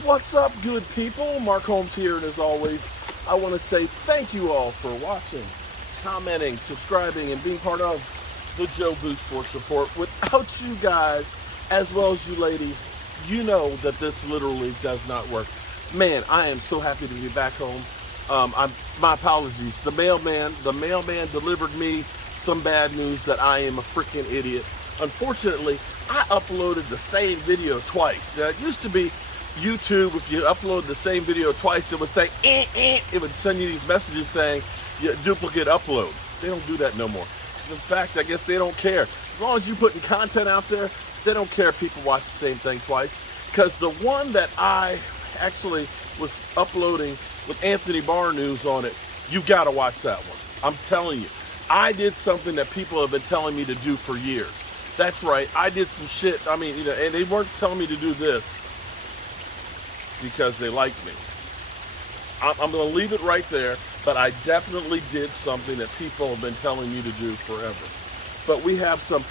What's up, good people? Mark Holmes here, and as always, I want to say thank you all for watching, commenting, subscribing, and being part of the Joe Boo Sports Report. Without you guys, as well as you ladies, you know that this literally does not work. Man, I am so happy to be back home. My apologies. The mailman delivered me some bad news that I am a freaking idiot. Unfortunately, I uploaded the same video twice. Now, it used to be YouTube, if you upload the same video twice, it would say, it would send you these messages saying, duplicate upload. They don't do that no more. In fact, I guess they don't care. As long as you're putting content out there, they don't care if people watch the same thing twice. Because the one that I actually was uploading with Anthony Barr news on it, you got to watch that one. I'm telling you, I did something that people have been telling me to do for years. That's right, I did some shit. I mean, and they weren't telling me to do this because they liked me. I'm going to leave it right there, but I definitely did something that people have been telling me to do forever. But we have some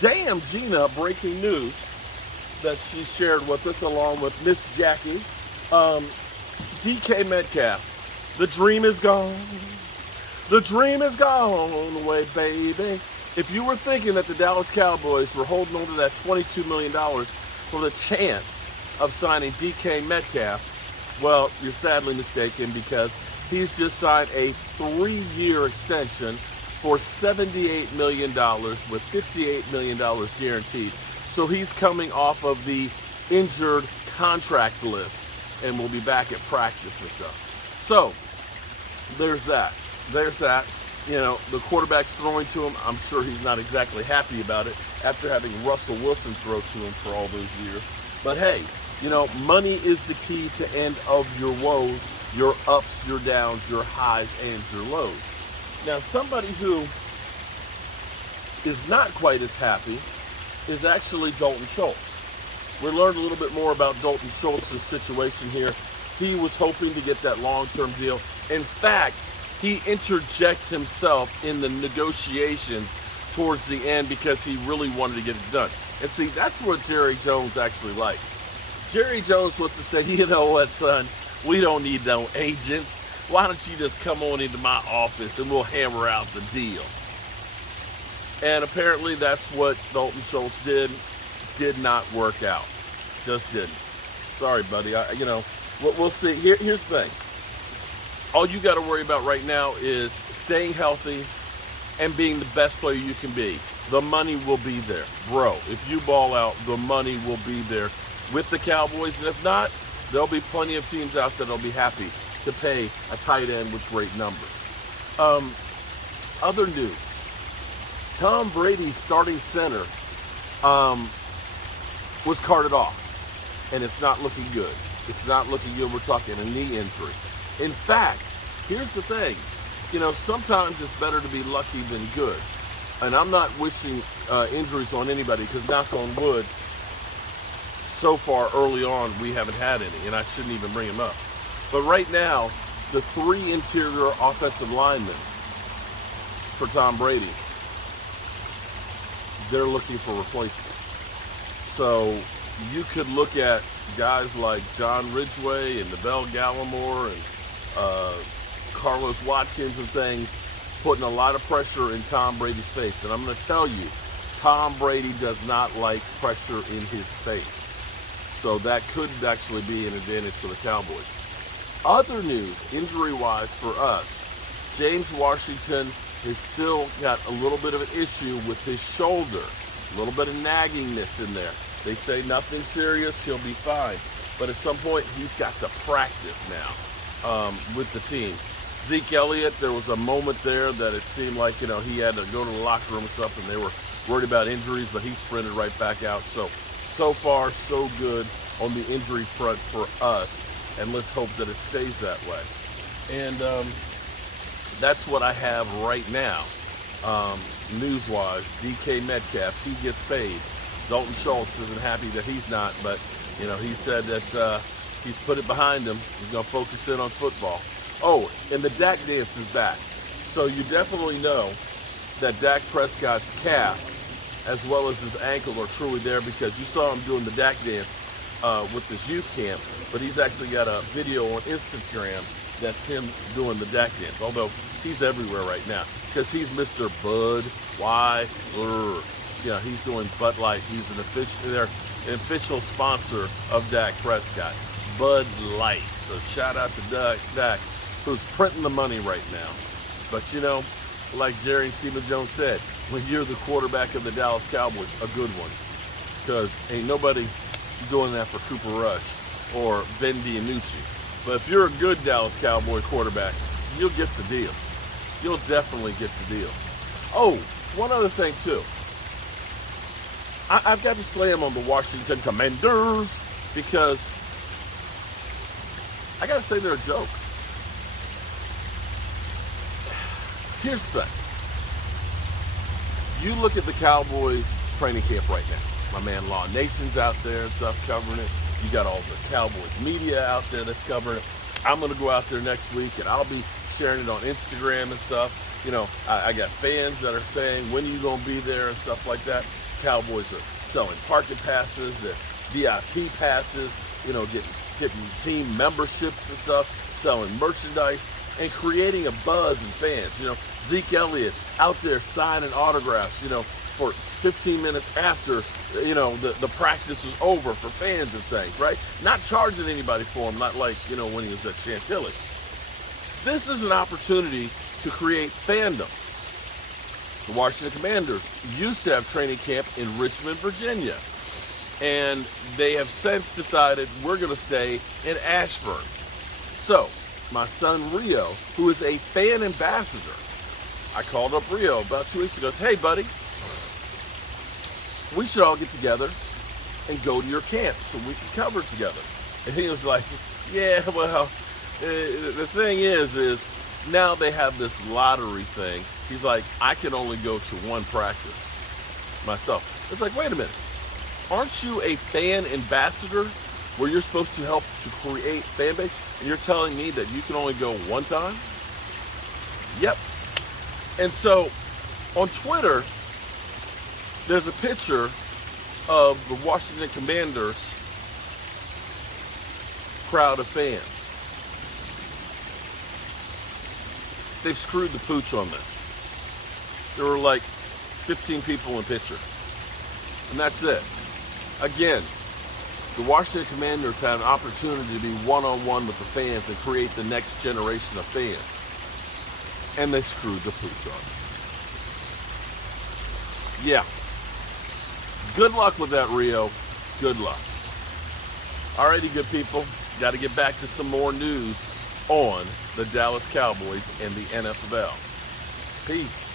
damn Gina breaking news that she shared with us along with Miss Jackie. DK Metcalf, the dream is gone. The dream is gone away, baby. If you were thinking that the Dallas Cowboys were holding on to that $22 million for the chance of signing DK Metcalf, well, you're sadly mistaken, because he's just signed a 3-year extension for $78 million with $58 million guaranteed. So he's coming off of the injured contract list and will be back at practice and stuff. So there's that. The quarterback's throwing to him. I'm sure he's not exactly happy about it after having Russell Wilson throw to him for all those years. But hey, money is the key to end of your woes, your ups, your downs, your highs, and your lows. Now, somebody who is not quite as happy is actually Dalton Schultz. We learned a little bit more about Dalton Schultz's situation here. He was hoping to get that long-term deal. In fact, he interjected himself in the negotiations towards the end because he really wanted to get it done. And see, that's what Jerry Jones actually likes. Jerry Jones wants to say, you know what, son, we don't need no agents. Why don't you just come on into my office and we'll hammer out the deal? And apparently that's what Dalton Schultz did. Did not work out. Just didn't. Sorry, buddy. We'll see. Here's the thing. All you got to worry about right now is staying healthy and being the best player you can be. The money will be there. Bro, if you ball out, the money will be there with the Cowboys. And if not, there'll be plenty of teams out there that'll be happy to pay a tight end with great numbers. Other news. Tom Brady's starting center was carted off, and it's not looking good. It's not looking good. We're talking a knee injury. In fact, here's the thing. Sometimes it's better to be lucky than good. And I'm not wishing injuries on anybody because, knock on wood, so far early on we haven't had any, and I shouldn't even bring them up. But right now, the 3 interior offensive linemen for Tom Brady, they're looking for replacements. So you could look at guys like John Ridgway and Neville Gallimore and Carlos Watkins and things, putting a lot of pressure in Tom Brady's face. And I'm going to tell you, Tom Brady does not like pressure in his face. So that could actually be an advantage for the Cowboys. Other news, injury-wise for us, James Washington has still got a little bit of an issue with his shoulder. A little bit of naggingness in there. They say nothing serious, he'll be fine. But at some point, he's got to practice now with the team. Zeke Elliott, there was a moment there that it seemed like, he had to go to the locker room and stuff, and they were worried about injuries, but he sprinted right back out. So far, so good on the injury front for us, and let's hope that it stays that way. And that's what I have right now. News-wise, DK Metcalf, he gets paid. Dalton Schultz isn't happy that he's not, but he said that he's put it behind him. He's going to focus in on football. Oh, and the Dak dance is back. So you definitely know that Dak Prescott's calf, as well as his ankle, are truly there, because you saw him doing the Dak dance with this youth camp, but he's actually got a video on Instagram that's him doing the Dak dance. Although he's everywhere right now because he's Mr. Bud Light. Yeah, he's doing Bud Light. He's an official sponsor of Dak Prescott, Bud Light. So shout out to Dak, who's printing the money right now. But you know, like Jerry and Stephen Jones said, when you're the quarterback of the Dallas Cowboys, a good one, because ain't nobody doing that for Cooper Rush or Ben DiNucci. But if you're a good Dallas Cowboy quarterback, you'll get the deals. You'll definitely get the deals. Oh, one other thing too. I've got to slam on the Washington Commanders because I got to say they're a joke. Here's the thing. You look at the Cowboys training camp right now. My man Law Nason's out there and stuff covering it. You got all the Cowboys media out there that's covering it. I'm going to go out there next week and I'll be sharing it on Instagram and stuff. You know, I got fans that are saying, when are you going to be there and stuff like that. Cowboys are selling parking passes, the VIP passes, you know, getting team memberships and stuff, selling merchandise, and creating a buzz in fans. You know, Zeke Elliott out there signing autographs, you know, for 15 minutes after, you know, the practice was over for fans and things, right? Not charging anybody for them, not like, you know, when he was at Chantilly. This is an opportunity to create fandom. The Washington Commanders used to have training camp in Richmond, Virginia. And they have since decided we're going to stay in Ashburn. So, my son Rio, who is a fan ambassador, I called up Rio about 2 weeks ago. Hey, buddy, we should all get together and go to your camp so we can cover together. And he was like, yeah, well, the thing is now they have this lottery thing. He's like, I can only go to one practice myself. It's like, wait a minute. Aren't you a fan ambassador where you're supposed to help to create fan base? And you're telling me that you can only go one time? Yep. And so on Twitter, there's a picture of the Washington Commanders crowd of fans. They've screwed the pooch on this. There were like 15 people in the picture. And that's it. Again, the Washington Commanders had an opportunity to be one-on-one with the fans and create the next generation of fans. And they screwed the pooch on it. Yeah. Good luck with that, Rio. Good luck. Alrighty, good people. Got to get back to some more news on the Dallas Cowboys and the NFL. Peace.